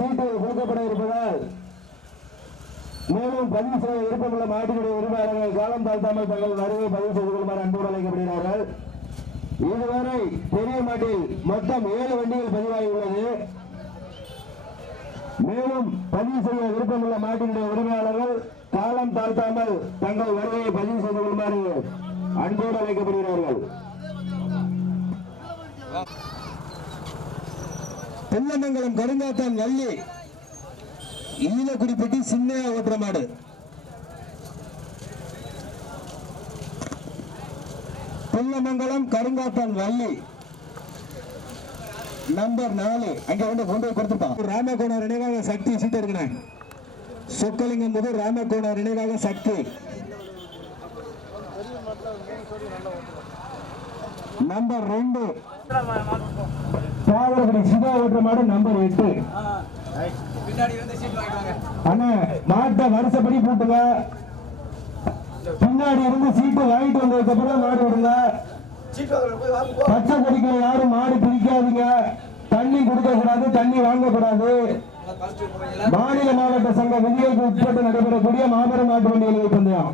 சீட்டுகள் கொடுக்கப்பட இருப்பதால் மேலும் பதிவு செய்ய விருப்பமுள்ள மாட்டினுடைய உரிமையாளர்கள் காலம் தாழ்த்தாமல் தங்கள் வருகை பதிவு செய்து கொள்ளுமாறு அன்போடு அழைக்கப்படுகிறார்கள். இதுவரை பெரிய மாட்டில் மொத்தம் ஏழு வண்டிகள் பதிவாகி உள்ளது மேலும் பதிவு செய்ய விருப்பமுள்ள மாட்டினுடைய உரிமையாளர்கள் காலம் தாழ்த்தாமல் தங்கள் வருகையை பதிவு செய்து கொள்ளுமாறு அன்போடு அழைக்கப்படுகிறார்கள். தென்னமங்கலம் கருங்காத்தான் வள்ளி ஈழக்குடிப்பட்டி சின்ன ஓட்டுற மாடு. தென்னமங்கலம் கருங்காத்தான் வள்ளி நம்பர் நாலு. அங்க வந்து கொண்டு போய் கொடுத்துருப்பான் ராமகோணர் நினைவாக சக்தி சீட்டு இருக்கிறேன் சொக்கலிங்கம் முதல் ராமகோணர் நினைவாக சக்தி. நம்பர் ரெண்டு. பாவலகுடி சிவா ஓட்டுற மாடு நம்பர் எட்டு. அண்ணா மாட்டை வருஷப்படி போட்டுங்க. பின்னாடி இருந்து சீட்டு வாங்கிட்டு வந்ததுக்கு அப்புறம் மாடு விடுங்க பச்சை கொடிக்கல யாரும் மாடு பிடிக்காதீங்க தண்ணி கொடுக்க கூடாது தண்ணி வாங்க கூடாது மாநில மாவட்ட சங்க விதிகளுக்கு உட்பட்டு நடைபெறக்கூடிய மாபெரும் மாட்டு வண்டிகள் பந்தயம்